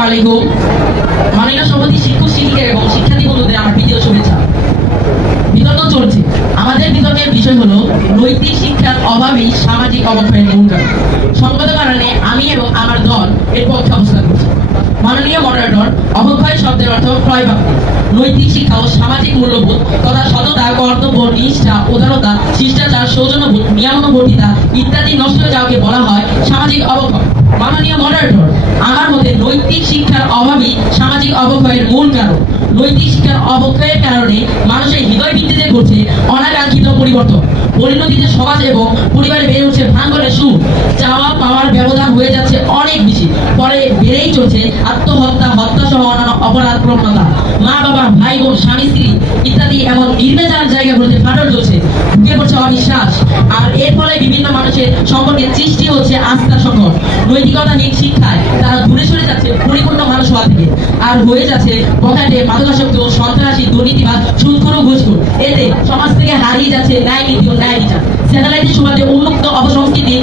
আসসালামু আলাইকুম। মাননীয় সভাপতি, শিক্ষক শিক্ষিকা এবং শিক্ষার্থী বন্ধুদের আমার প্রীতীয় শুভেচ্ছা। বিতর্ক চলছে। আমাদের বিতর্কের বিষয় হলো নৈতিক শিক্ষার অভাবেই সামাজিক অবক্ষয়ের মূল কারণ। সঙ্গত কারণে আমি এবং আমার দল এর পক্ষে অবস্থান করছি। মাননীয় মডারেটর, অবক্ষয় শব্দের অর্থ ক্ষয়প্রাপ্তি। নৈতিক শিক্ষা ও সামাজিক মূল্যবোধ তথা সততা, কর্তব্য, নিষ্ঠা, উদারতা, শিষ্টাচার, সৌজন্যবোধ, নিয়মানুবর্তিতা ইত্যাদি নষ্ট হয়ে যাওয়াকে বলা হয় সামাজিক অবক্ষয়। মাননীয় মডারেটর, আমার মতে নৈতিক শিক্ষার অভাবই সামাজিক অবক্ষয়ের মূল কারণ। নৈতিক শিক্ষার অবক্ষয়ের কারণে মানুষের হৃদয় ভিত্তিতে ঘটছে অনাকাঙ্ক্ষিত পরিবর্তন। পরিণতিতে সমাজ এবং পরিবারে বেড়ে উঠছে ভাঙনের সুর। চাওয়া পাওয়ার ব্যবধান হয়ে যাচ্ছে অনেক বেশি। পরে বেড়েই চলছে আত্মহত্যা, হত্যা সহ অন্যান্য অপরাধ প্রবণতা। মা বাবা, ভাই বোন, স্বামী স্ত্রী ইত্যাদি এমন নির্বেচার জায়গাগুলোতে ফাটল চলছে, ঢুকে পড়ছে অবিশ্বাস। আর এর ফলে বিভিন্ন মানুষের সম্পর্কে সৃষ্টি হচ্ছে আস্থা সংকট। নৈতিকতাহীন শিক্ষায় তারা দূরে সরে যাচ্ছে পরিপূর্ণ মানুষ হওয়া থেকে, আর হয়ে যাচ্ছে বখাটে, মাদকাসক্ত, সন্ত্রাসী, দুর্নীতিবাদ, সুদখোর ও ঘুষখোর। এতে সমাজ থেকে হারিয়ে যাচ্ছে ন্যায় নীতি ও ন্যায় বিচার। স্যাটেলাইটের সুবাদে উন্মুক্ত অপসংস্কৃতি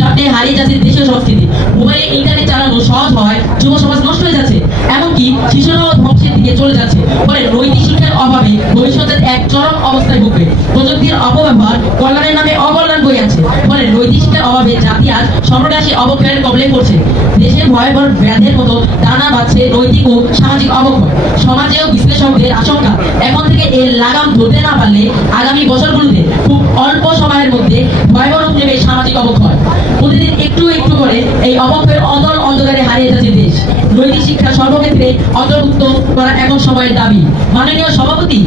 যাতে হারিয়ে যাচ্ছে দেশীয় সংস্কৃতি। মোবাইলে ইন্টারনেট চালানো সহজ হয়, যুব সমাজ নষ্ট হয়ে যাচ্ছে, এমনকি শিশুরাও ধ্বংসের দিকে চলে যাচ্ছে। ফলে নৈতিক শিক্ষার অভাবে ভবিষ্যতের এক চরম অবস্থায় ভুগবে। প্রযুক্তির অপব্যবহার কল্যাণের নামে অকল্যাণ বয়ে আছে। ফলে নৈতিক শিক্ষার অভাবে জাতি আজ সর্বনাশী অবক্ষয়ের কবলে পড়ছে। দেশে ভয়াবহ ব্যাধের মতো টানা বাড়ছে নৈতিক ও সামাজিক অবক্ষয়। সমাজেও বিশ্লেষকদের আশঙ্কা, এখন থেকে এর লাগাম ধরতে না পারলে আগামী বছরগুলোতে খুব অল্প সময়ের মধ্যে ভয়াবহ রূপ নেবে সামাজিক অবক্ষয়। প্রতিদিন একটু একটু করে এই অবক্ষয়ের অদল অন্ধকারে হারিয়ে যাচ্ছে দেশ। নৈতিক শিক্ষা সর্বক্ষেত্রে অন্তর্ভুক্ত করা এখন সময়ের দাবি। মাননীয় সভাপতি,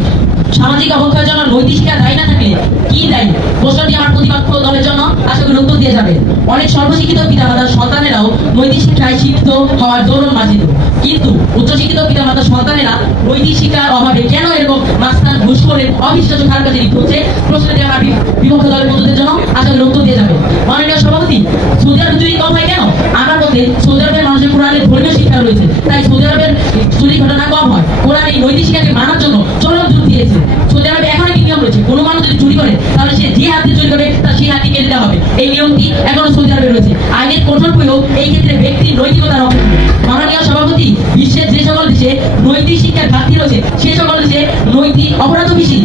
সামাজিক অবক্ষয়ের জন্য নৈতিক শিক্ষা দায়ী না থাকলে কি দায়ী? প্রশ্নটি আমার প্রতিপক্ষ দলের জন্য আশা করি উত্তর দিয়ে যাবে। অনেক সর্বশিক্ষিত পিতামাতার সন্তানেরাও নৈতিক শিক্ষায় শিক্ষিত হওয়ার দৌড় মার্জিত, কিন্তু উচ্চশিক্ষিত পিতামাতার সন্তানেরা নৈতিক শিক্ষার অভাবে কেন এরকম মাস্তান, ঘুষখোরের অবিশ্বাস্য খারাপ কাজে লিপ্ত হচ্ছে? প্রশ্নটি আমার বিপক্ষ দলের বন্ধুদের জন্য আশা করি উত্তর দিয়ে যাবে। মাননীয় সভাপতি, সৌদি আরবে চুরি কম হয় কেন? আমার মতে সৌদি আরবের মানুষের কোরআনের ধর্মীয় শিক্ষা রয়েছে, তাই সৌদি আরবের চুরি ঘটনা কম হয়। কোরআন এই নৈতিক শিক্ষাকে মানার জন্য চরম জোর দিয়েছে। সৌদি আরবে এখন একটি নিয়ম রয়েছে, কোনো মানুষ যদি চুরি করে তাহলে সে যে হাত দিয়ে চুরি করে তার সেই হাতটি কেটে দেওয়া হবে। এই নিয়মটি এখনো সৌদি আরবে রয়েছে। আইনের কঠোর প্রয়োগ এই ক্ষেত্রে ব্যক্তির নৈতিকতা রক্ষা করবে। মাননীয় সভাপতি, বিশ্বের যে সকল দেশে নৈতিক শিক্ষার ঘাটতি রয়েছে সে সকল দেশে নৈতিক অপরাধ বেশি।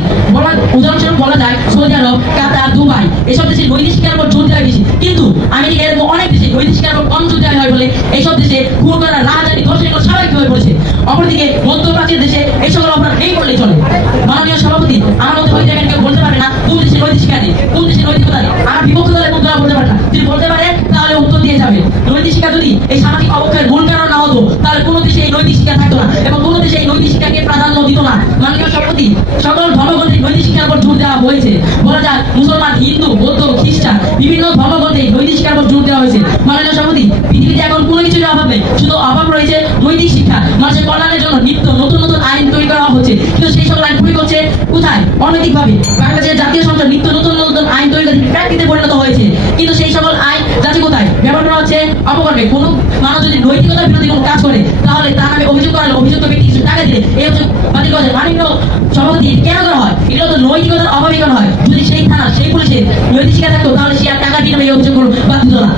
উদাহরণস্বরূপ বলা যায় সৌদি আরব, কাতার, দুবাই, এসব দেশে নৈতিক শিক্ষার উপর জোর দেওয়া বেশি। কিন্তু আমেরিকা এরকম অনেক দেশে নৈতিক শিক্ষার উপর কম জোর দেওয়া হয় বলে এইসব দেশে খুন করা, রাহাজানি, ধর্ষণ এগুলো স্বাভাবিক হয়ে পড়েছে। অপরদিকে মধ্যপ্রাচ্যের দেশে এই সকল অপরাধ নেই বললেই চলে। মাননীয় সভাপতি, আমার মধ্যে ওই জায়গায় কেউ বলতে পারবে না কোন দেশে নৈতিক শিক্ষা নেই, কোন দেশে নৈতিকতা নেই। আমার বিপক্ষ দলের বন্ধুরা বলতে পারে না, যদি বলতে পারে তাহলে উত্তর দিয়ে যাবে। নৈতিক শিক্ষা যদি এই সামাজিক অবক্ষয়ের মূল কারণ না হতো তাহলে কোনো দেশে এই নৈতিক শিক্ষা থাকতো না এবং কোনো দেশে এই নৈতিক শিক্ষাকে প্রাধান্য দিত না। মাননীয় সভাপতি, সকল ধর্মগ্রন্থে নৈতিক শিক্ষার উপর জোর দেওয়া হয়েছে। বলা যায় মুসলমান, হিন্দু, বৌদ্ধ, খ্রিস্টান বিভিন্ন ধর্মগ্রন্থে নৈতিক শিক্ষার উপর জোর দেওয়া হয়েছে। মাননীয় সভাপতি, পৃথিবীতে এখন কোনো কিছুর অভাব নেই, শুধু অভাব রয়েছে নৈতিক শিক্ষা। মানুষের কল্যাণের জন্য নিত্য নতুন নতুন আইন তৈরি করা হচ্ছে, কিন্তু সেই সকল আইন প্রয়োগ করছে কোথায়? অনৈতিকভাবে। বাংলাদেশের জাতীয় সংসদ নিত্য নতুন নতুন আইন তৈরি করে প্র্যাকটিসে পরিণত হয়েছে, কিন্তু সেই সকল আইন যাচ্ছে কোথায়? ব্যবহার করা হচ্ছে অপকর্মে। কোনো মানুষ যদি নৈতিকতা বিরোধী কোনো কাজ করে তাহলে তার নামে অভিযোগ করালে অভিযুক্ত ব্যক্তি কিছু টাকা দিলে এই অভিযোগ বাতিল করা যায়। মাননীয় সভাপতি, কেন করা হয়? এগুলো তো নৈতিকতার অভাবে করা হয়। যদি সেই থানা, সেই পুলিশের নৈতিক শিক্ষা থাকতো তাহলে সে আর টাকা দিয়ে এই অভিযোগ বাদ দিত না।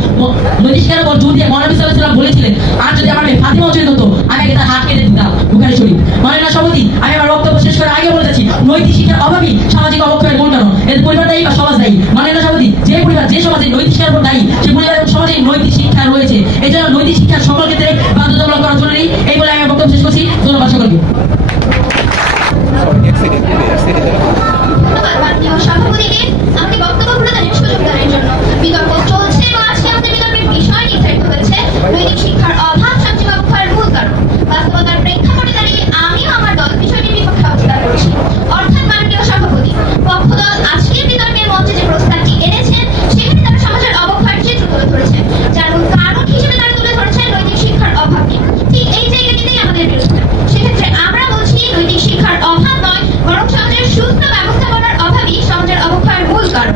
নৈতিক শিক্ষার উপর জোর দিয়ে মহানবী সাল্লাল্লাহু আলাইহি ওয়াসাল্লাম বলেছিলেন, আর যদি আমার মেয়ে ফাতিমা চুরি করতো আমি আগে তার হাত কেটে দিতাম। বুখারী শরীফ। মাননীয় সভাপতি, আমি আমার বক্তব্য শেষ করে আগে বলে যাচ্ছি, নৈতিক শিক্ষার অভাবই সামাজিক অবক্ষয়ের মূল কারণ। এর পরিবার দায়ী বা সমাজ দায়ী? মাননীয় সভাপতি, যে পরিবার যে সমাজে নৈতিক শিক্ষার উপর দায়ী সে পরিবার এবং সমাজে নৈতিক শিক্ষা রয়েছে। এই জন্য নৈতিক শিক্ষা সকল ক্ষেত্রে বাধ্যতামূলক করা জরুরি। এই বলে আমি বক্তব্য শেষ করছি। ধন্যবাদ সকলকে। ধন্যবাদ মাননীয় সভাপতিকে আমাকে বক্তব্য প্রদানের সুযোগ দেওয়ার জন্য। বিতর্ক চলছে এবং আজকে আমাদের বিতর্কের বিষয় নির্ধারিত হয়েছে নৈতিক শিক্ষার অভাব সামাজিক অবক্ষয়ের মূল কারণ। বাস্তবতার প্রেক্ষাপটে দাঁড়িয়ে আমিও আমার দল বিষয়টির বিপক্ষে অবস্থান করছি। অর্থাৎ মাননীয় সভাপতি, পক্ষ দল আজকের বিতর্কের মঞ্চে যে প্রস্তাবটি এনেছেন সেখানে তারা সমাজের অবক্ষয়ের চিত্র তুলে ধরেছেন, যার মূল কারণ হিসেবে তারা তুলে ধরেছেন নৈতিক শিক্ষার অভাবকে। ঠিক এই জায়গাটিতেই আমাদের বিরোধ। সেক্ষেত্রে আমরা বলছি নৈতিক শিক্ষার অভাব নয়, বরং সমাজের সুস্থ ব্যবস্থাপনার অভাবই সমাজের অবক্ষয়ের মূল কারণ।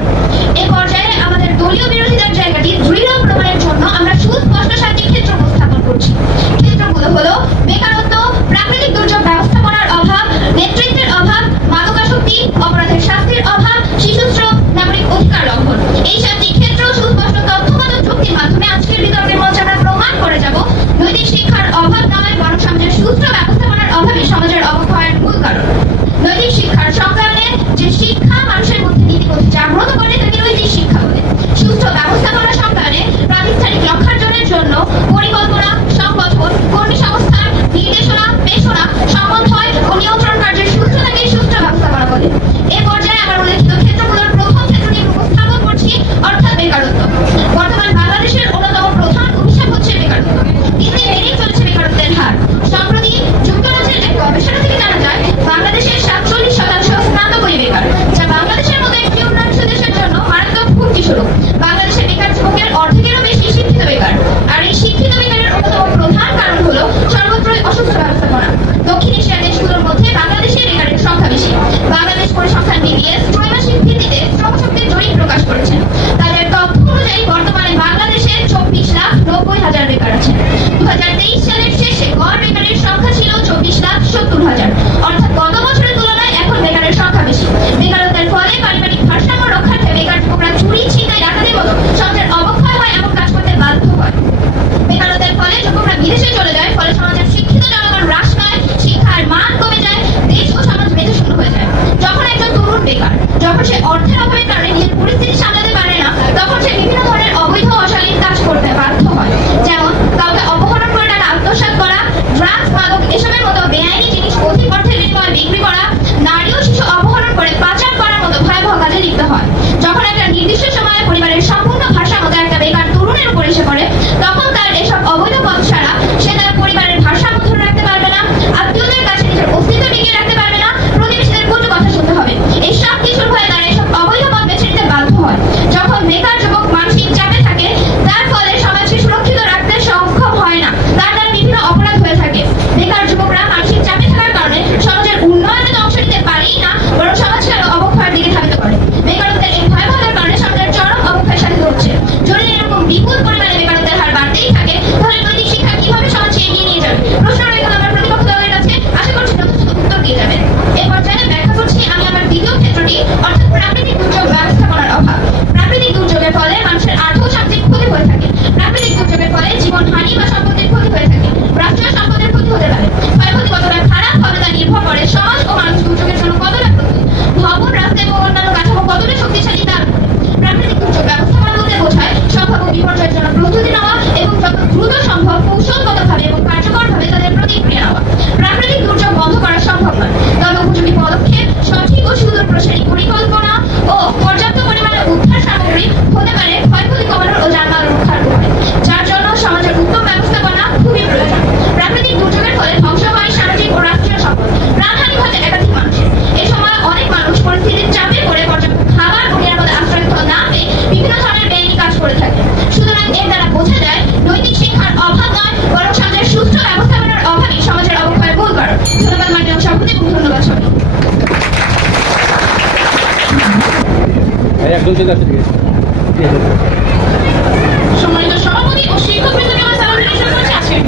সম্মানিত সভাপতি ও শিক্ষকবৃন্দকে আমার সালাম জানিয়ে শুরু করছি আজকের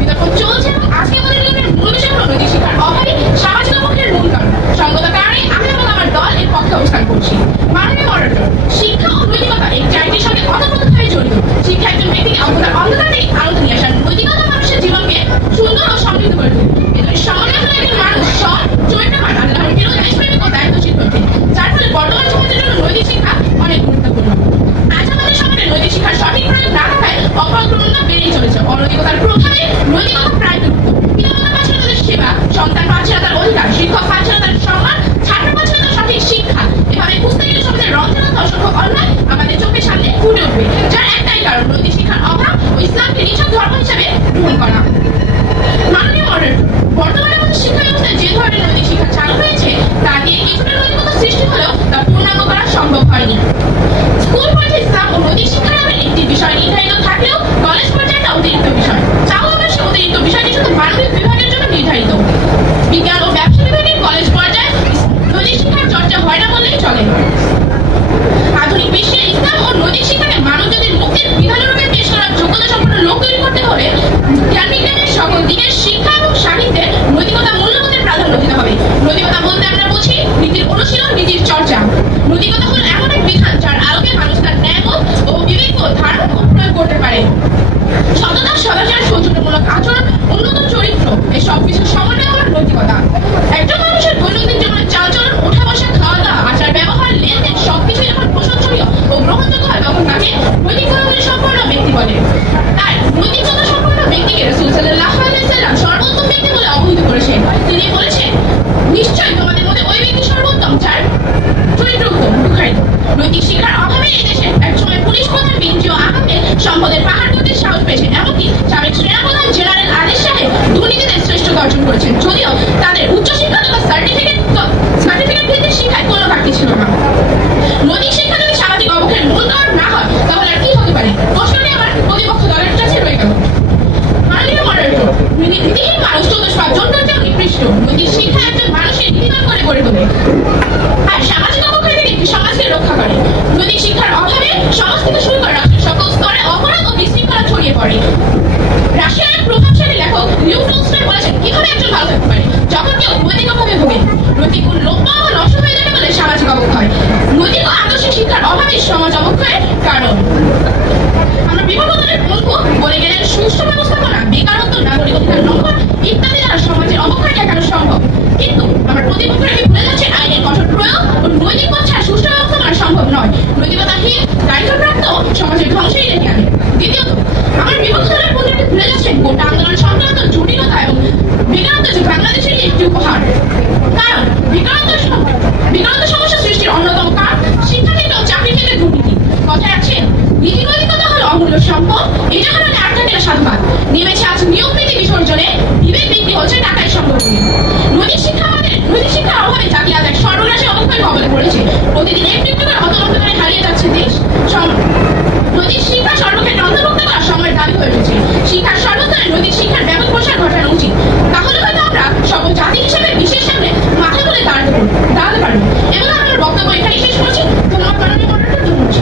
বিতর্ক চলছে এবং আজকে আমাদের বিতর্কের মূল বিষয় হলো নৈতিক শিক্ষার অভাবে সামাজিক অবক্ষয়ের মূল কারণ। সঙ্গত কারণে আমি এবং আমার দল এর পক্ষে অবস্থান করছি। মাননীয় মডারেটর, শিক্ষা ও নৈতিকতা এই চারটির সঙ্গে ওতপ্রোতভাবে জড়িত। শিক্ষা একজন ব্যক্তিকে অন্ধকার থেকে আলোতে নিয়ে আসার, নৈতিকতা মানুষের জীবনকে সুন্দর ও সমৃদ্ধ করে তোলে। এজন্য সমাজে একজন মানুষ সৎ, চরিত্রবান, আল্লাহর প্রিয়, দেশপ্রেমিক ও দায়িত্বশীল হচ্ছে, যার ফলে বর্তমান সমাজের জন্য নৈতিক শিক্ষা অনেক গুরুত্বপূর্ণ। আজ আমাদের সমাজে নৈতিক শিক্ষার সঠিক প্রয়োগ না থাকায় অপরাধ বেড়েই চলেছে। অনৈতিকতার প্রভাবে নৈতিকতা প্রায় বিলুপ্ত। পিতামাতা পাচ্ছে না তাদের সেবা, সন্তান পাচ্ছে না তার অধিকার, শিক্ষক পাচ্ছে না তার সম্মান, ছাত্র পাচ্ছে না তার সঠিক শিক্ষা। এভাবে খুঁজতে গেলে সমাজের রমজানত অসংখ্য অন্যায় আমাদের চোখের সামনে ফুটে উঠবে, যার একটাই কারণ নৈতিক শিক্ষার অভাব ও ইসলামকে নিছক ধর্ম হিসাবে গ্রহণ করা। মাননীয় মডারেটর, বর্তমানে আমাদের শিক্ষা ব্যবস্থায় যে ধরনের নৈতিক শিক্ষা চালু হয়েছে তা দিয়ে কিছুটা নৈতিকতা সৃষ্টি হলেও তা পূর্ণাঙ্গ করা সম্ভব হয়নি। স্কুল পর্যায়ে ইসলাম ও নৈতিক শিক্ষা নামের একটি বিষয় নির্ধারিত থাকলেও কলেজ পর্যায়ে একটা অতিরিক্ত বিষয়। চাওয়া সে অতিরিক্ত বিষয়টি শুধু মানবিক বিভাগের জন্য নির্ধারিত। বিজ্ঞান ও ব্যবসা বিভাগের কলেজ পর্যায়ে নৈতিক শিক্ষার চর্চা হয় না বললেই চলে। আধুনিক বিশ্বে ইসলাম ও নৈতিক শিক্ষাকে মানব জাতির মুক্তির বিধানরূপে পেশ করার যোগ্যতা সম্পন্ন লোক তৈরি করতে হলে জ্ঞান বিজ্ঞানের সকল দিকের শিক্ষা এবং সাহিত্যে নৈতিকতা মূল্যবোধের প্রাধান্য দিতে হবে। নৈতিকতা বলতে আমরা বুঝি নীতির অনুশীলন, নীতির চর্চা। নৈতিকতা হলো এমন এক বিধান যার আলোকে মানুষ তার ন্যায়বোধ ও বিবেকবোধ ধারণ ও প্রয়োগ করতে পারে। সততা, সদাচার, সৌজন্যমূলক আচরণ, উন্নত চরিত্র, এই সব কিছুর সমন্বয় হলো নৈতিকতা। একজন মানুষের দৈনন্দিন জীবনের চালচলন, ওঠা বসা, খাওয়া দাওয়া, আচার ব্যবহার, লেনদেন সবকিছু যখন প্রশংসনীয় ও গ্রহণযোগ্য হয় তখন তাকে নৈতিক গুণাবলী সম্পন্ন ব্যক্তি বলে। তাই নৈতিকতা সম্পন্ন ব্যক্তিকে রাসূল সাল্লাল্লাহু আলাইহি ওয়াসাল্লাম সর্বোত্তম ব্যক্তি বলে অভিহিত করেছেন। তিনি বলেছেন, নিশ্চয় তোমাদের মধ্যে ওই ব্যক্তি সর্বোত্তম যার চরিত্র উত্তম। নৈতিক শিক্ষার অভাবে এই দেশে একসময় পুলিশ প্রধান বিনজিও আহমেদ সম্পদের পাহাড় করতে সাহস পেয়েছেন, এমনকি সাবেক সেনাপ্রধান জেনারেল আদেশ সাহেব দুর্নীতিতে শ্রেষ্ঠতা অর্জন করেছেন, যদিও তাদের উচ্চশিক্ষা তথা সার্টিফিকেট ভিত্তিক শিক্ষায় কোনো ঘাটতি ছিল না। নৈতিক শিক্ষা যদি সামাজিক অবক্ষয়ের মূল কারণ না হয় তাহলে আর কি হতে পারে? প্রশ্নটি আমার প্রতিপক্ষ দলের কাছে রয়ে গেল। মাননীয় মডারেটর, নীতিহীন মানুষ চতুষ্পাদ জন্মের চেয়ে নিকৃষ্ট। নৈতিক শিক্ষা একজন মানুষের নীতিবান করে গড়ে তোলে আর সামাজিক অবক্ষয় থেকে একটি সমাজকে রক্ষা করে। নৈতিক শিক্ষার অভাবে সমাজ থেকে শুরু করে রাষ্ট্রের সকল স্তরে অপরাধ ও বিশৃঙ্খলা ছড়িয়ে পড়ে। রাশিয়ার এক প্রভাবশালী লেখক লিও টলস্টয় বলেছেন, কিভাবে একজন ভালো থাকতে পারে যখন কেউ নৈতিক অভাবে ভোগে। নৈতিক লোপ পাওয়া নষ্ট হয়ে যাবে বলে সামাজিক অবক্ষয়। নৈতিক ও আদর্শিক শিক্ষার অভাবে সমাজ অবক্ষয়ের কারণ। আমরা বিভিন্ন ধরনের বলবো বলে গেলেন সুষ্ঠু ব্যবস্থাপনা, বেকারত্ব, নাগরিক অধিকার লঙ্ঘন ইত্যাদি দ্বারা সমাজের অবক্ষয় ঠেকানো সম্ভব। কিন্তু আমার প্রতিপক্ষরা ভুলে যাচ্ছে আইনের কঠোর প্রয়োগ ও নৈতিক পথ ছাড়া সুষ্ঠু ব্যবস্থাপনা সম্ভব নয়। নৈতিকতাহীন, দায়িত্বপ্রাপ্ত সমাজের ধ্বংসই রেখে আনে। দ্বিতীয়ত, আমার বিপক্ষ দলের প্রতিনিধি ভুলে যাচ্ছেন গোটা আন্দোলন সংক্রান্ত জটিলতা এবং বেকারত্ব যে বাংলাদেশের একটি উপহার। কারণ বেকারত্ব সমস্যা সৃষ্টির অন্যতম কারণ শিক্ষাক্ষেত্রে ও চাকরি ক্ষেত্রে দুর্নীতি। কথায় আছে, নীতি নৈতিকতা হলো অমূল্য সম্পদ, এটা কারণে আটকাটিরা সাধুবাদ নেমেছে আজ নিয়ম নীতি বিসর্জনে। বিবেক বিক্রি হচ্ছে টাকায় সংগ্রহে। নৈতিক শিক্ষার অভাবে জাতি আজ এক সর্বনাশী অবক্ষয় কবলে পড়েছে। প্রতিদিন একটু একটু করে হতমন্তরে হারিয়ে যাচ্ছে দেশ। নৈতিক শিক্ষা সর্বক্ষেত্রে অন্তর্ভুক্ত করা সময়ের দাবি হয়ে উঠেছে। শিক্ষার সর্বস্তরে নৈতিক শিক্ষার ব্যাপক প্রসার ঘটানো উচিত। তাহলে হয়তো আমরা সকল জাতি হিসেবে বিশ্বের সামনে মাথা তুলে দাঁড়াতে পারবো। এবং আমার বক্তব্য এখানেই শেষ করছি। ধন্যবাদ মাননীয় মডারেটর, ধন্যবাদ।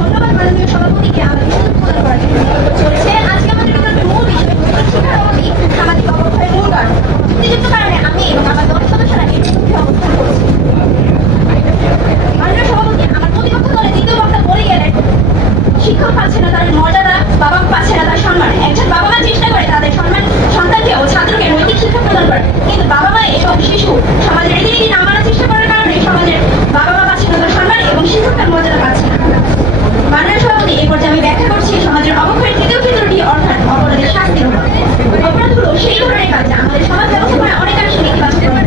ধন্যবাদ মাননীয় সভাপতিকে আমাদের উদ্বোধন করার জন্য। চলছে আজকে আমাদের মূল বিষয় শিক্ষার অভাবই সামাজিক অবক্ষয়ের মূল কারণ। যুক্তিযুক্ত কারণে আমি এবং আমার দলের সদস্যরা এর বিরুদ্ধে অবস্থান করছি। মাননীয় সভাপতি, আমার প্রতিপক্ষ দলে দ্বিতীয় বক্তা বলে গেলেন, শিক্ষক পাচ্ছে না তার মর্যাদা, বাবা পাচ্ছে না তার সম্মান। একজন বাবা মা চেষ্টা করে তাদের সম্মান সন্তানকে ও ছাত্রকে নৈতিক শিক্ষা প্রদান করে, কিন্তু বাবা মা এসব শিশু সমাজের রীতিনীতি না মানার চেষ্টা করার কারণে সমাজের বাবা মা পাচ্ছে না তার সম্মান এবং শিক্ষক তার মর্যাদা পাচ্ছে না। মাননীয় সভাপতি, এই পর্যায়ে আমি ব্যাখ্যা করছি সমাজের অবক্ষয়ের তৃতীয় ক্ষেত্রটি, অর্থাৎ অপরাধের শাস্তির উপর। অপরাধগুলো সেই ধরনের কাজ যা আমাদের সমাজ ব্যবস্থাপনায় অনেকাংশে নেতিবাচক প্রভাব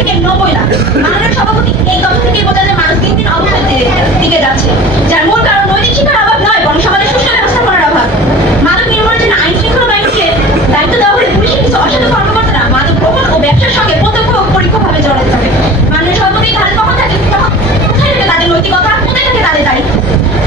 থেকে 90 লাখ। মাননীয় সভাপতি, এই তথ্য থেকে বোঝা যায় মানুষ দিন দিন অবনতির দিকে যাচ্ছে, যার মূল কারণ নৈতিক শিক্ষার অভাব নয়, বরং সমাজের সুষ্ঠু ব্যবস্থাপনার অভাব। মাদক নির্মূলের জন্য আইন শৃঙ্খলা বাহিনীকে দায়িত্ব দেওয়া হলে পুলিশের কিছু অসাধু কর্মকর্তারা মাদক গ্রহণ ও ব্যবসার সঙ্গে প্রত্যক্ষ ও পরোক্ষভাবে জড়িত থাকে। মাননীয় সভাপতি, তাহলে কখন থাকে কোথায় থাকে তাদের নৈতিকতা, কোথায় থাকে তাদের দায়িত্ব?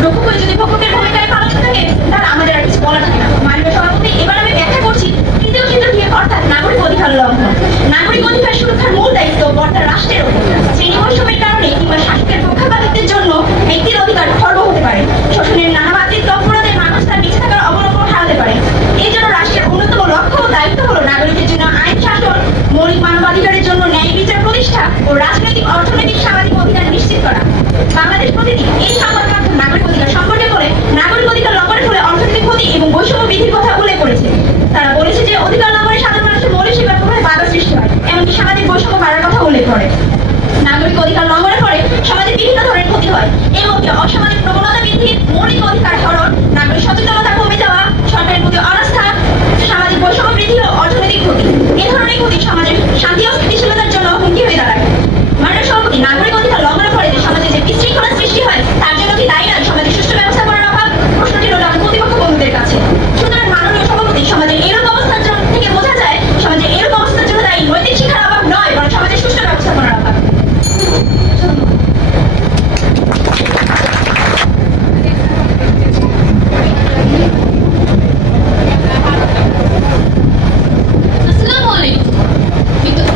লক্ষ্য করে যদি ভক্ষকের ভূমিকায় পালন থাকে, তাহলে আমাদের আর কিছু বলার থাকে না। মাননীয় সভাপতি, এবার আমি ব্যাখ্যা করছি তৃতীয় ক্ষেত্রটি, অর্থাৎ নাগরিক অধিকার লঙ্ঘন। নাগরিক অধিকার সুরক্ষার মূল দায়িত্ব বর্তমান রাষ্ট্রের উপর। শ্রেণী বৈষম্যের কারণে কিংবা শাসকের পক্ষপাতিত্বের জন্য ব্যক্তির অধিকার খর্ব হতে পারে। শোষণের নানা মাত্রিক অপরাধে মানুষ তার বেঁচে থাকার অবলম্বন হারাতে পারে। এই জন্য রাষ্ট্রের অন্যতম লক্ষ্য ও দায়িত্ব হলো নাগরিকের জন্য আইন শাসন, মৌলিক মানবাধিকারের জন্য ন্যায় বিচার প্রতিষ্ঠা ও রাজনৈতিক, অর্থনৈতিক, সামাজিক অধিকার নিশ্চিত করা। বাংলাদেশ প্রতিদিন এই সংবাদ মাধ্যম নাগরিক অধিকার সম্পর্কে বলে নাগরিক অধিকার লঙ্ঘনের ফলে অর্থনৈতিক ক্ষতি এবং বৈষম্য বৃদ্ধির কথা উল্লেখ করেছে। তারা বলেছে যে অধিকার লঙ্ঘনে সাধারণ মানুষের মৌলিক সেবার প্রভাবে বাধা সৃষ্টি হয়, এমনকি সামাজিক বৈষম্য বাড়ার কথা উল্লেখ করে। নাগরিক অধিকার লঙ্ঘনের ফলে সমাজে বিভিন্ন ধরনের ক্ষতি হয়, এর মধ্যে অসামাজিক প্রবণতা বৃদ্ধি, মৌলিক অধিকার হরণ, নাগরিক সচেতনতা কমে যাওয়া, সরকারের প্রতি অনাস্থা, সামাজিক বৈষম্য বৃদ্ধি ও অর্থনৈতিক ক্ষতি। এ ধরনের ক্ষতি সমাজের শান্তি ও স্থিতিশীলতার জন্য হুমকি হয়ে দাঁড়ায়। মাননীয় সভাপতি, নাগরিক অধিকার লঙ্ঘনের ফলে যে সমাজে যে বিশৃঙ্খলা সৃষ্টি হয়, তার জন্য কি দায়ী নয় সমাজের সুষ্ঠু ব্যবস্থাপনার অভাব? প্রশ্নটি হলো আমার প্রতিপক্ষ বন্ধুদের কাছে। সুতরাং মাননীয় সভাপতি, সমাজের এরূপ অবস্থার থেকে বোঝা যায় সমাজের এরূপ অবস্থার জন্য দায়ী নৈতিক শিক্ষার অভাব নয়, বরং সমাজের সুষ্ঠু ব্যবস্থাপনার অভাব। আসসালামু আলাইকুম।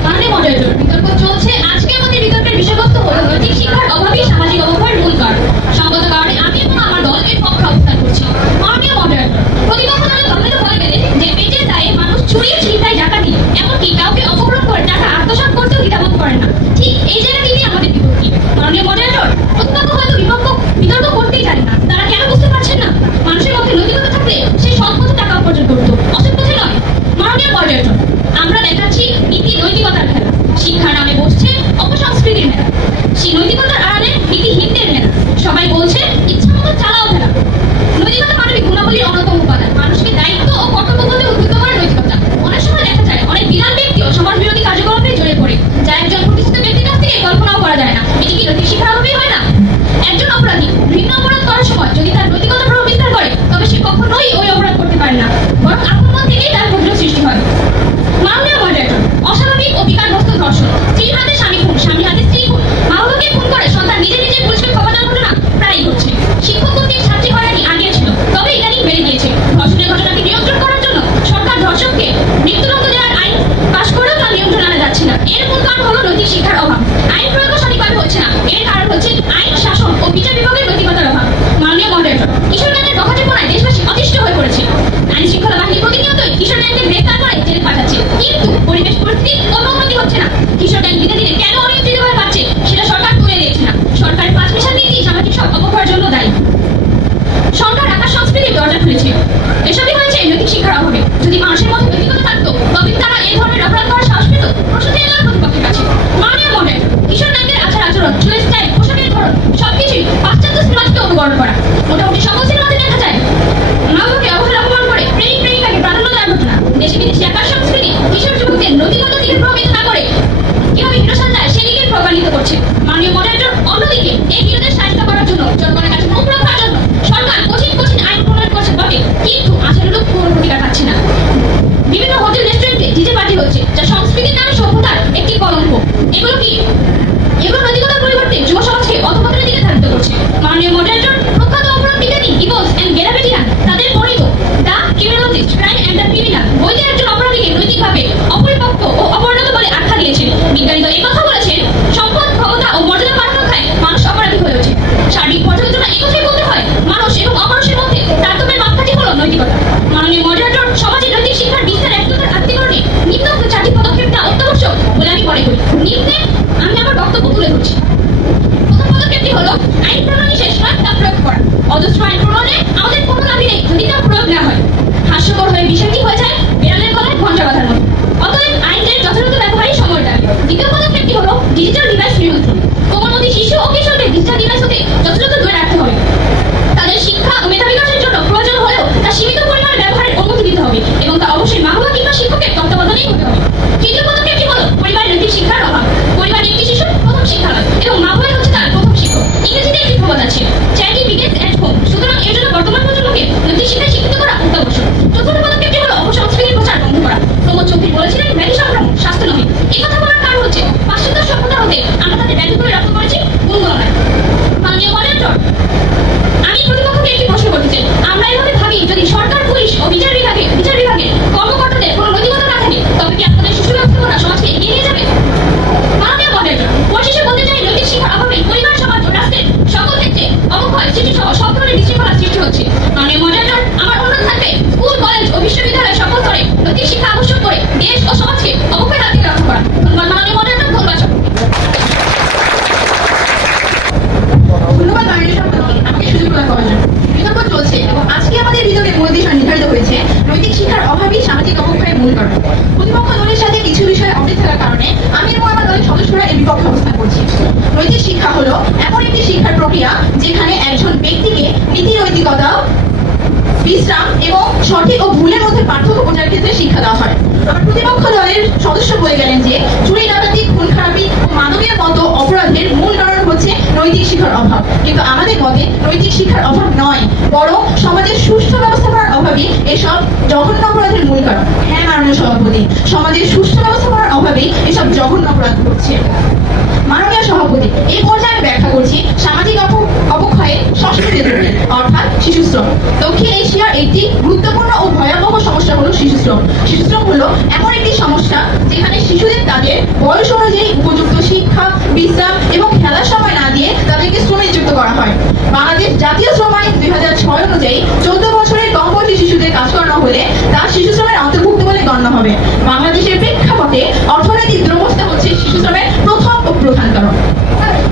মাননীয় মডারেটর, বিতর্ক চলছে। আজকে আমাদের বিতর্কের বিষয়বস্তু হলো নৈতিক শিক্ষার অভাবই সামাজিক অবক্ষয়ের মূল কারণ। সঙ্গত কারণে আমি এবং আমার দল এর পক্ষে অবস্থান করছি। মাননীয় মডারেটর, প্রতিপক্ষ দলের কর্মীরা বলে গেলেন যে পেটের দায়ে মানুষ চুরি, ছিনতাই, ডাকাতি, এমনকি কাউকে অপহরণ করে টাকা আত্মসাৎ করতেও দ্বিধাবোধ করেন না। ঠিক এই জায়গাটিতে আমাদের বিপত্তি। মাননীয় মডারেটর, প্রতিপক্ষ হয়তো বিতর্ক করতেই জানে না। তারা কেন বুঝতে পারছেন না মানুষের মধ্যে নৈতিকতা থাকলে সে সৎ পথে টাকা উপার্জন করতো, অসৎ পথে নয়। মাননীয় মডারেটর, আমরা দেখাচ্ছি নীতি নৈতিকতার খেলা। শিক্ষার নামে বসছে অপসংস্কৃতির মেলা। সেই নৈতিকতার আড়ালে নীতিহীনদের মেলা। সবাই বলছে ইচ্ছা মতো চালাও খেলা। নৈতিকতা মানবিক গুণাবলীর অন্যতম উপাদান। মানুষকে দায়িত্ব ও কর্তব্যবোধে উদ্বুদ্ধ করে নৈতিকতা। অনেক সময় দেখা যায় অনেক বিরাট ব্যক্তিও সমাজ বিরোধী কার্যকলাপে জড়িয়ে পড়ে, যা একজন প্রতিষ্ঠিত ব্যক্তির কাছ থেকে কল্পনাও করা যায় না। এটি কি নৈতিক শিক্ষার অভাবই হয় না? একজন অপরাধী ভিন্ন অপরাধ করার সময় যদি তার নৈতিকতা প্রভাব বিস্তার করে, তবে সে কখনোই ওই অপরাধ করতে পারে না, বরং আক্রমণ থেকেই তার প্রতিরোধ সৃষ্টি হয়। মাননীয় মডারেটর, অস্বাভাবিক ও বিকারগ্রস্ত ধর্ষণ, স্ত্রীর হাতে স্বামী খুন, স্বামী হাতে স্ত্রী খুন, মা-বাবাকে খুন করে সন্তান নিজে নিজে পুলিশকে খবর দেওয়ার ঘটনা প্রায়ই ঘটছে। শিক্ষক কর্তৃক ছাত্রী হয়রানি আগে ছিল, তবে ইদানিং বেড়ে গিয়েছে। ধর্ষণের ঘটনাকে নিয়ন্ত্রণ করার জন্য সরকার ধর্ষককে মৃত্যুদণ্ড দেওয়ার আইন পাশ করেও তা নিয়ন্ত্রণ আনা যাচ্ছে না। এর মূল কারণ হলো নৈতিক শিক্ষার অভাব। আইন প্রয়োগ সঠিকভাবে হচ্ছে না। এর কারণ হচ্ছে আইন শাসন ও বিচার বিভাগের নৈতিকতার অভাব। মাননীয় মডারেটর, কিশোর গ্যাংয়ের বখাটেপনায় দেশবাসী অতিষ্ঠ হয়ে পড়েছে। আইন শৃঙ্খলা বাহিনী প্রতিনিয়তই কিশোর গ্যাংকে গ্রেফতার করে জেলে পাঠাচ্ছে, কিন্তু পরিবেশ পরিস্থিতির কোনো উন্নতি হচ্ছে না। কিশোর গ্যাং দিনে দিনে কেন অনিয়ন্ত্রিত হয়ে পাচ্ছে সেটা সরকার তুলে দিচ্ছে না। সরকারের 5 মিশন নীতি সামাজিক সব অপক্ষয়ের জন্য দায়ী। সরকার আকাশ সংস্কৃতির দরজা খুলেছে। এসবই হয়েছে নৈতিক শিক্ষার অভাবে। যদি মানুষের মধ্যে নৈতিকতা থাকতো, তবে তারা এই ধরনের অপরাধ করার সাহস পেত প্রশ্ন থেকে গেল প্রতিপক্ষের কাছে। মাননীয় মডারেটর, কিশোর গ্যাংয়ের আচার আচরণ, চুলের স্টাইল, পোশাকের ধরন সবকিছুই পাশ্চাত্য সিনেমাকে অনুকরণ করা। মোটামুটি সকল সিনেমাতে দেখা যায় নাগরিককে অবহেলা অপমান করে প্রেমিক প্রেমিকাকে প্রাধান্য দেওয়ার ঘটনা। দেশে বিদেশে আকাশ সংস্কৃতি কিশোর যুবকদের নৈতিকতা দিকে প্রভাবিত না করে কিভাবে হিরোসান যায় সেদিকে প্রভাবিত করছে। মাননীয় মডারেটর, অন্যদিকে এই বিরোধের সাহায্য করার জন্য, জনগণের কাছে মুখ রক্ষার জন্য সরকার কঠিন কঠিন আইন প্রণয়ন করছে বটে, কিন্তু আচরণের কোনো প্রতিকার পাচ্ছে না। বিভিন্ন হোটেল রেস্টুরেন্টে ডিজে পার্টি হচ্ছে, যা সংস্কৃতির নামে সভ্যতার একটি কলঙ্ক। এগুলো নৈতিকতার পরিবর্তে যুব সমাজকে অধঃপতনের দিকে ধাবিত করছে। মাননীয় মডারেটর, প্রখ্যাত অপরাধ বিজ্ঞানী ইভোস এন্ড গ্যারাবেটিয়ান তাদের পরিচিত the criminologist, crime and the criminal বইতে একজন অপরাধীকে নৈতিকভাবে অপরিপক্ক ও অপরিণত বলে আখ্যা দিয়েছেন। বিজ্ঞানীরা এই কথা বলেছেন, সম্পদ, ক্ষমতা ও মর্যাদা পাওয়ার রক্ষায় মানুষ অপরাধী হয়ে ওঠে। সার্বিক পর্যালোচনা এই কথাই বলতে হয়, মানুষ এবং অমানুষের মধ্যে তারতম্যের মাপকাঠি হলো নৈতিকতা। মাননীয় মডারেটর, সমাজে নৈতিক শিক্ষার বিস্তার একজনের আত্মীকরণে নিত্য 4টি পদক্ষেপ নেওয়া অত্যাবশ্যক বলে আমি মনে করি। নিত্যে নৈতিকতা, বিশ্রাম এবং সঠিক ও ভুলের মধ্যে পার্থক্য বোঝার ক্ষেত্রে শিক্ষা দেওয়া হয়। আমার প্রতিপক্ষ দলের সদস্য বলে গেলেন যে চুরি, ডাকাতি, খুন খারাপি ও মানবীয় মতো অপরাধের মূল কারণ হচ্ছে নৈতিক শিক্ষার অভাব। কিন্তু আমাদের মতে নৈতিক শিক্ষার অভাব নয়, বরং সমাজের সুষ্ঠু ব্যবস্থাপনার অভাবই এসব জঘন্য অপরাধের মূল কারণ। হ্যাঁ মাননীয় সভাপতি, সমাজের সুষ্ঠু ব্যবস্থাপনার অভাবেই এসব জঘন্য অপরাধ ঘটছে। মাননীয় সভাপতি, এই পর্যায়ে ব্যাখ্যা করছি সামাজিক অবক্ষয়ের ষষ্ঠ ক্ষেত্রটি, অর্থাৎ শিশুশ্রম। দক্ষিণ এশিয়ার একটি গুরুত্বপূর্ণ ও ভয়াবহ সমস্যা হলো শিশুশ্রম। শিশুশ্রম হলো এমন একটি সমস্যা যেখানে শিশুদের তাদের বয়স অনুযায়ী উপযুক্ত শিক্ষা, বিশ্রাম এবং খেলার সময় না দিয়ে তাদেরকে শ্রমে নিযুক্ত করা হয়। বাংলাদেশ জাতীয় শ্রম আইন 2006 অনুযায়ী 14 বছরের কম বয়সী শিশুদের কাজ করানো হলে তা শিশুশ্রমের অন্তর্ভুক্ত বলে গণ্য হবে। বাংলাদেশের প্রেক্ষাপটে অর্থনৈতিক দুরবস্থা হচ্ছে শিশুশ্রমের প্রথম ও প্রধান কারণ।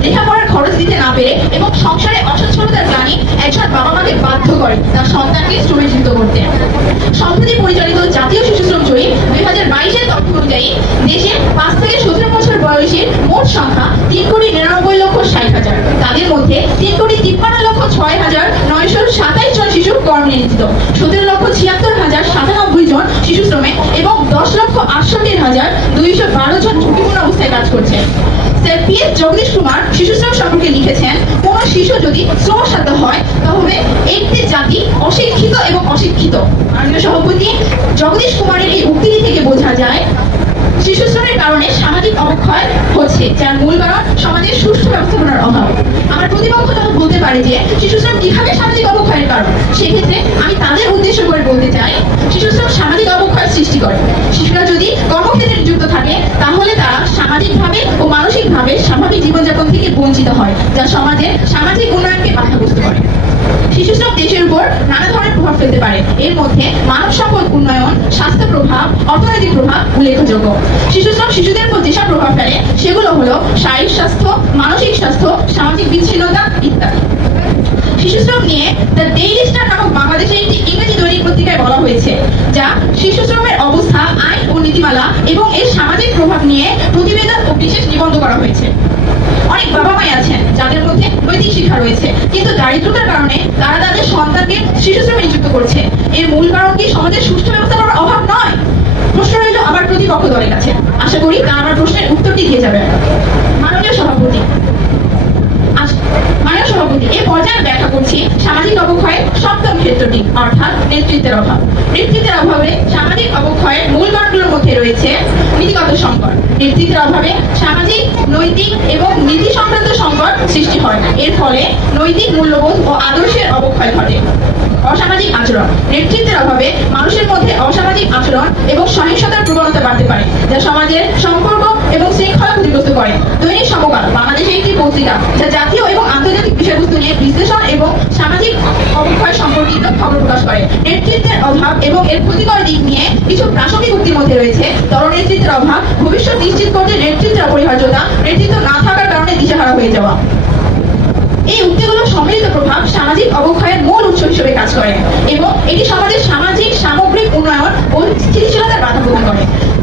লেখাপড়ার খরচ দিতে না পেরে এবং সংসারে অসচ্ছলতার গ্লানি একজন বাবা মাকে বাধ্য করে তার সন্তানকে শ্রমে নিযুক্ত করতে। সম্প্রতি পরিচালিত জাতীয় শিশুশ্রম জরিপ 2022-এর তথ্য অনুযায়ী দেশে 5 থেকে 17 বছর বয়সীর মোট সংখ্যা 3,99,60,000। তাদের মধ্যে 3,53,06,927 জন শিশু কর্মে নিয়োজিত, 17,76,097 জন শিশু শ্রমে এবং 10,68,212 জন ঝুঁকিপূর্ণ অবস্থায় কাজ করছে। স্যার PS জগদীশ কুমার শিশুশ্রম সম্পর্কে লিখেছেন, কোন শিশু যদি শ্রমসাধ্য হয় তবে একটি জাতি অশিক্ষিত এবং অশিক্ষিত। মাননীয় সভাপতি, জগদীশ কুমারের এই উক্তিটি থেকে বোঝা যায় শিশুশ্রমের কারণে সামাজিক অবক্ষয় হচ্ছে, যার মূল কারণ সমাজের সুষ্ঠু ব্যবস্থাপনার অভাব। আমার প্রতিপক্ষ দল বলতে পারে যে শিশুশ্রম কিভাবে সামাজিক অবক্ষয়ের কারণ। সেক্ষেত্রে আমি তাদের উদ্দেশ্য করে বলতে চাই, শিশুশ্রম সামাজিক অবক্ষয় সৃষ্টি করে। শিশুরা যদি কর্মক্ষেত্রে নিযুক্ত থাকে তাহলে তারা সামাজিকভাবে ও মানসিকভাবে স্বাভাবিক জীবনযাপন থেকে বঞ্চিত হয়, যা সমাজের সামাজিক উন্নয়নকে বাধাগ্রস্ত করে। শিশুশ্রম দেশের উপর নানা ধরনের প্রভাব ফেলতে পারে। এর মধ্যে মানব সম্পদ উন্নয়ন, স্বাস্থ্য প্রভাব, অর্থনৈতিক প্রভাব উল্লেখযোগ্য। শিশুশ্রম শিশুদের উপর যেসব প্রভাব ফেলে সেগুলো হলো শারীরিক স্বাস্থ্য, মানসিক স্বাস্থ্য, সামাজিক বিচ্ছিন্নতা ইত্যাদি। শিশুশ্রম নিয়ে দ্য ডেইলি স্টার নামক বাংলাদেশের একটি ইংরেজি দৈনিক পত্রিকায় বলা হয়েছে, যা শিশুশ্রমের অবস্থা, আইন ও নীতিমালা এবং এর সামাজিক প্রভাব নিয়ে প্রতিবেদন ও বিশেষ নিবন্ধ করা হয়েছে। অনেক বাবা মাই আছেন যাদের মধ্যে নৈতিক শিক্ষা রয়েছে, কিন্তু দারিদ্রতার কারণে তারা তাদের সন্তানকে শিশুশ্রমে নিযুক্ত করছে। এর মূল কারণ কি সমাজের সুষ্ঠু ব্যবস্থাপনার অভাব নয়? প্রশ্ন রইল আমার প্রতিপক্ষ দলের কাছে। আশা করি তারা আমার প্রশ্নের উত্তরটি দিয়ে যাবে। মাননীয় সভাপতি, এই পর্যায়ে ব্যাখ্যা করছি সামাজিক অবক্ষয়ের সপ্তম ক্ষেত্রটি, অর্থাৎ নেতৃত্বের অভাব। নেতৃত্বের অভাবে সামাজিক অবক্ষয়ের মূল কারণগুলোর মধ্যে রয়েছে নীতিগত সংকট। নেতৃত্বের অভাবে সামাজিক, নৈতিক এবং নীতি সংক্রান্ত সংকট সৃষ্টি হয়। এর ফলে নৈতিক মূল্যবোধ ও আদর্শের অবক্ষয় ঘটে। অসামাজিক আচরণ, নেতৃত্বের অভাবে মানুষের মধ্যে অসামাজিক আচরণ এবং সহিংসতার প্রবণতা বাড়তে পারে, যা সমাজের সম্পর্ক এবং শৃঙ্খলা ক্ষতিগ্রস্ত করে। দৈনিক সমকাল বাংলাদেশের একটি পত্রিকা যা জাতীয় এবং আন্তর্জাতিক বিষয়বস্তু নিয়ে বিশ্লেষণ এবং সামাজিক অবক্ষয় সম্পর্কিত খবর প্রকাশ করে। নেতৃত্বের অভাব এবং এর ক্ষতিকর দিক নিয়ে কিছু প্রাসঙ্গিক উক্তির মধ্যে রয়েছে দলনেতৃত্বের অভাব, ভবিষ্যৎ নিশ্চিত করতে নেতৃত্বের অপরিহার্যতা, নেতৃত্ব না থাকার কারণে দিশেহারা হয়ে যাওয়া। এই উক্তিগুলোর সম্মিলিত প্রভাব সামাজিক অবক্ষয়ের মূল উৎস হিসেবে কাজ করে এবং এটি সমাজের সামাজিক সামগ্রিক উন্নয়ন ও স্থিতিশীলতার বাধা প্রদান করে।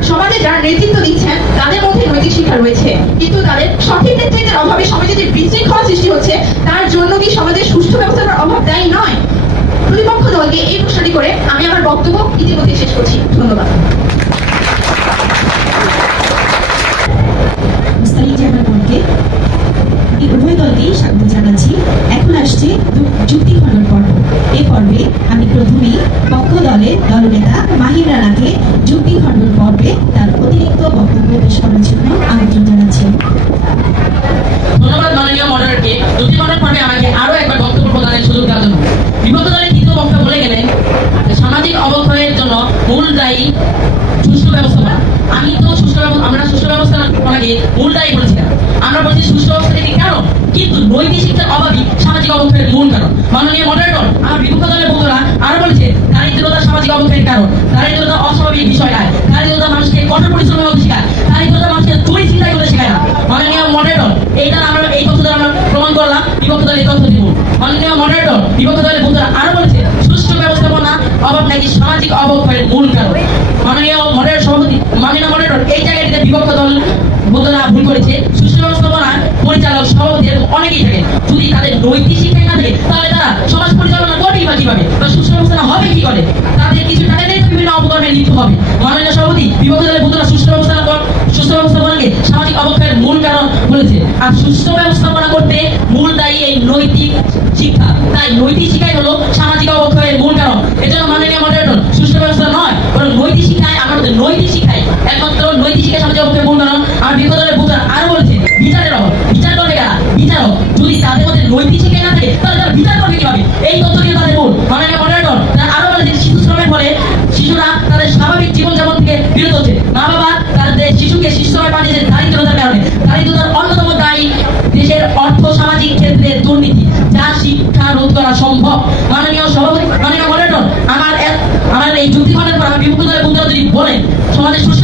সমাজে যারা নেতৃত্ব দিচ্ছেন তাদের মধ্যে নৈতিক শিক্ষা রয়েছে, কিন্তু তাদের সঠিক নেতৃত্বের অভাবে সমাজে যে বিশৃঙ্খলা সৃষ্টি হচ্ছে তার জন্য কি সমাজের সুষ্ঠু ব্যবস্থার অভাব দায়ী নয়? প্রতিপক্ষ দলকে এই প্রশ্নটি করে আমি আমার বক্তব্য ইতিমধ্যে শেষ করছি। ধন্যবাদ। উভয় দলকেই স্বাগত জানাচ্ছি। এখন আসছে যুক্তি খণ্ডন পর্ব। এই পর্বে আমি প্রথমেই পক্ষ দলের দলনেতা মাহিম রানাকে যুক্তি খণ্ডন পর্বে তার অতিরিক্ত বক্তব্য পেশ করার জন্য আমন্ত্রণ জানাচ্ছি। ধন্যবাদ মাননীয় মডারেটরকে যুক্তি খণ্ডন পর্বে আমাকে আরো একবার বক্তব্য প্রদানের সুযোগ দেওয়ার জন্য। বিপক্ষ দলের তৃতীয় বক্তা বলে গেলেন সামাজিক অবক্ষয়ের জন্য মূল দায়ী সুষ্ঠু ব্যবস্থাপনা। আমরা সুষ্ঠু ব্যবস্থাপনাকে মূল দায়ী বলছি না, আমরা বলছি সুষ্ঠু ব্যবস্থা থেকে কারণ, কিন্তু নৈতিক শিক্ষার অভাবই সামাজিক অবক্ষয়ের মূল কারণ। মাননীয় মডারেটর, আমার বিপক্ষ দলের বন্ধুরা আরো বলেছে দারিদ্রতা সামাজিক অবক্ষয়ের কারণ। দারিদ্রতা অস্বাভাবিক বিষয় নয়, দারিদ্রতা মানুষকে কঠোর পরিশ্রমের মধ্যে শেখায়, দারিদ্রতা মানুষকে চুরি চিন্তাই করে শেখায় না। মাননীয় মডারেটর, এইটা আমরা এই তথ্য দ্বারা আমরা প্রমাণ করলাম, বিপক্ষ দল এই তথ্য দিব। মাননীয় মডারেটর, বিপক্ষ দলের বন্ধুরা আরো বলেছে সুষ্ঠু ব্যবস্থাপনা অভাব নাকি সামাজিক অবক্ষয়ের মূল কারণ। মাননীয় মডারেটর সভাপতি, মাননীয় মডারেটর, এই জায়গাটিতে বিপক্ষ দল বন্ধুরা ভুল করেছে। সুষ্ঠু ব্যবস্থাপনার পরিচালক সভাপতি অনেকেই থাকে, যদি তাদের নৈতিক শিক্ষা না থাকে তাহলে তারা সমাজ পরিচালনা করবে কিভাবে, সুস্থ ব্যবস্থা হবে কি করে, তাদের কিছু টাকা দিয়ে বিভিন্ন অপকর্মে লিপ্ত হবে। মাননীয় সভাপতি বিপক্ষ দলের বন্ধুরা সুস্থ ব্যবস্থাপনাকে সামাজিক অবক্ষয়ের মূল কারণ বলেছে। আর সুস্থ ব্যবস্থাপনা করতে মূল দায়ী এই নৈতিক শিক্ষা। তাই নৈতিক শিক্ষাই হলো সামাজিক অবক্ষয়ের মূল কারণ। এজন্য মাননীয় মডারেটর সুস্থ ব্যবস্থা নয় বরং নৈতিক শিক্ষায় আমাদের নৈতিক শিক্ষাই একমাত্র নৈতিক শিক্ষা সামাজিক অবক্ষয়ের মূল কারণ। আমার বিপক্ষ দলের বন্ধুরা আরো বলেছে বিচারের অভাব। বিচার করবে কারা? বিচারক। যদি তাদের মধ্যে নৈতিক শিক্ষা না থাকে তাহলে তারা বিচার করবে কিভাবে? এই তথ্য দিয়ে তাদের মূল। মাননীয় মডারেটর আরো বলেছে শিশু শ্রমের ফলে শিশুরা তাদের স্বাভাবিক জীবনযাপন থেকে বিরত হচ্ছে। মা বাবা তাদের শিশুকে শিশু শ্রমে পাঠিয়েছে দারিদ্রতার কারণে। দারিদ্রতার অন্যতম দায়ী দেশের অর্থ সামাজিক ক্ষেত্রে দুর্নীতি, যা শিক্ষা রোধ করা সম্ভব। মাননীয় সভাপতি, মাননীয় মডারেটর, আমার এই যুক্তিখণ্ডের পর আমি বিপক্ষ দলের বন্ধুরা যদি বলেন সমাজের সুস্থ